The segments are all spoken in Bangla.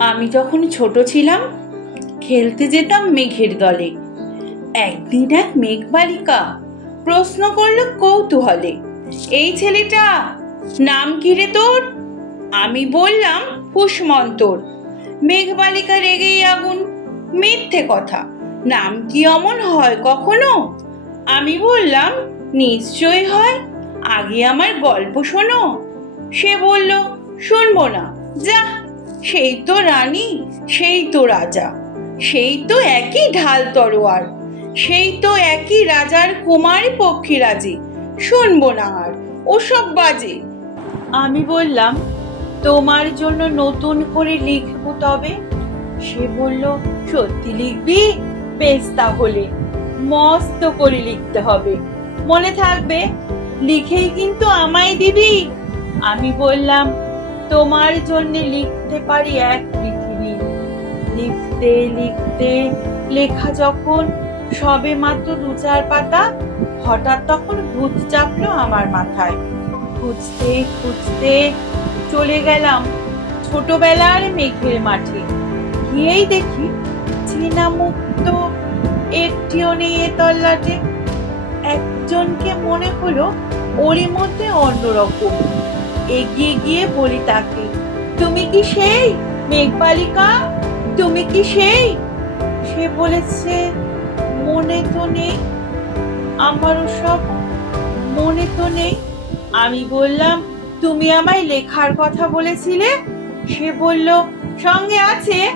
আমি যখন ছোট ছিলাম, খেলতে যেতাম মেঘের দলে। একদিন এক মেঘ বালিকা প্রশ্ন করল কৌতূহলে, এই ছেলেটা নাম কি রে তোর? আমি বললাম পুষ্মন্তর মেঘ বালিকা রেগেই আগুন, মিথ্যে কথা, নাম কি অমন হয় কখনো? আমি বললাম নিশ্চয় হয়, আগে আমার গল্প শোনো। সে বলল, শুনব না, যা। সেই তো রানী, সেই তো রাজা, সেই তো একই ঢাল তরোয়ার সেই তো একই রাজার কুমারী পক্ষীরাজি। শুনব না আর, ওসব বাজে। আমি বললাম, তোমার জন্য নতুন করে লিখব তবে? সে বলল, সত্যি লিখবি? বেশ তাহলে, মস্ত করে লিখতে হবে। মনে থাকবে, লিখেই কিন্তু আমায় দিবি। আমি বললাম তোমার জন্য লিখতে পারি এক পৃথিবী লিখতে লিখতে লেখা যখন সবে মাত্র দু চার পাতা, হঠাৎ তখন ভূত চাপলো আমার মাথায়। খুঁজতে খুঁজতে চলে গেলাম ছোটবেলার মেঘের মাঠে। গিয়েই দেখি চেনা মুখ তো একটিও নেই এ তল্লাটে। একজনকে মনে হলো ওরই মধ্যে অন্যরকম। এগিয়ে গিয়ে বলি তাকে, তুমি কি সেই মেঘবালিকা? তুমি কি সেই? সে বলেছে, মনে তো নেই, আমারও সব মনে তো নেই। আমি বললাম, তুমি আমায় লেখার কথা বলেছিলে? সে বলল, সঙ্গে আছে,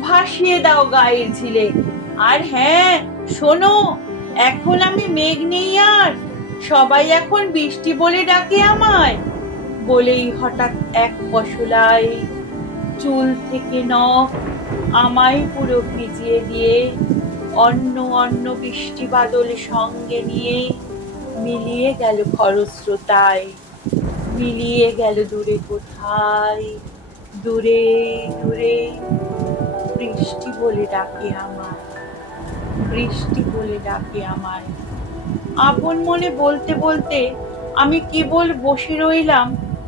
ভাসিয়ে দাও গায়ের ঝিলে। আর হ্যাঁ শোনো, এখন আমি মেঘ নেই আর, সবাই এখন বৃষ্টি বলে ডাকে আমায়। বলেই হঠাৎ এক ফসলায় চুল থেকে নখ আমায় পুরো ভিজিয়ে দিয়ে অন্য অন্য বৃষ্টি বাদল সঙ্গে নিয়ে মিলিয়ে গেল খরস্রোতায়। মিলিয়ে গেল দূরে কোথায়? দূরে দূরে। বৃষ্টি বলে ডাকে আমায়। বৃষ্টি বলে ডাকে আমায়। আপন মনে বলতে বলতে আমি কেবল বসে রইলাম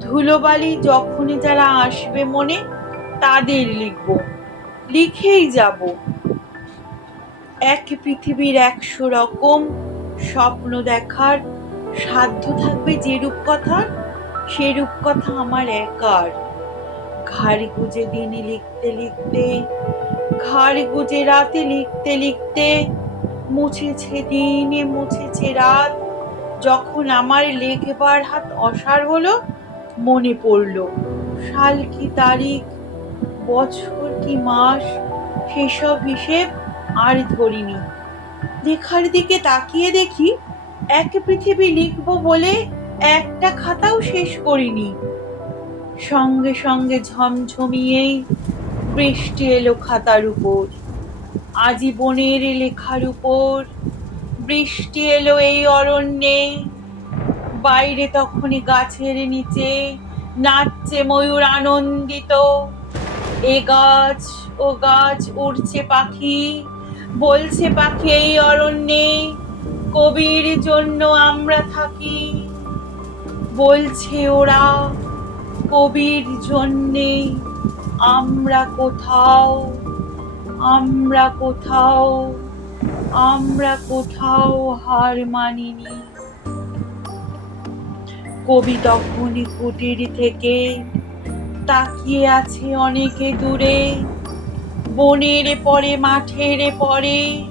ধুলোবালি যখনই যারা আসবে মনে, তাদের লিখব। লিখেই যাব। এক পৃথিবীর একশো রকম স্বপ্ন দেখার সাধ্য থাকবে যে রূপকথার, সে রূপকথা আমার একার। ঘাড়ি গুজে দিনে লিখতে লিখতে, ঘাড়ি গুজে রাতে লিখতে লিখতে, মুছেছে দিনে মুছেছে রাত। যখন আমার লেখবার হাত অসার হলো মনে পড়ল, সাল কি তারিখ, বছর কি মাস, সেসব হিসেব আর ধরিনি। লেখার দিকে তাকিয়ে দেখি এক পৃথিবী লিখব বলে একটা খাতাও শেষ করিনি। সঙ্গে সঙ্গে ঝমঝমিয়েই বৃষ্টি এলো খাতার উপর, আজীবনের লেখার উপর। বৃষ্টি এলো এই অরণ্যে বাইরে তখনই গাছের নিচে নাচছে ময়ূর আনন্দিত। এ গাছ, ও গাছ উড়ছে পাখি, বলছে পাখি এই অরণ্যে, কবির জন্য আমরা থাকি। বলছে ওরা, কবির জন্যে আমরা কোথাও আমরা কোথাও আমরা কোথাও হার মানিনি। কবি তখনই কুটির থেকে তাকিয়ে আছে অনেকে দূরে। বনের পরে, মাঠের পরে,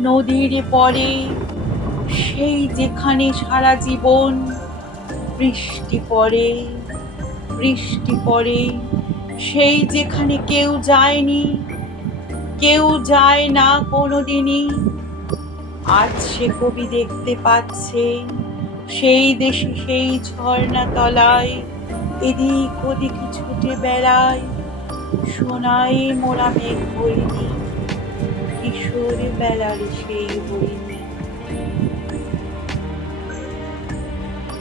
নদীর পরে, সেই যেখানে সারা জীবন বৃষ্টি পড়ে বৃষ্টি পড়ে, সেই যেখানে কেউ যায়নি, কেউ যায় না কোনোদিনই। আজ সে কবি দেখতে পাচ্ছে সেই দেশে সেই ঝর্ণা তলায়, এদিক ওদিক ছুটে বেড়ায় সোনায় মোরা মেঘ হরিণী কিশোর বেলার সেই হইনি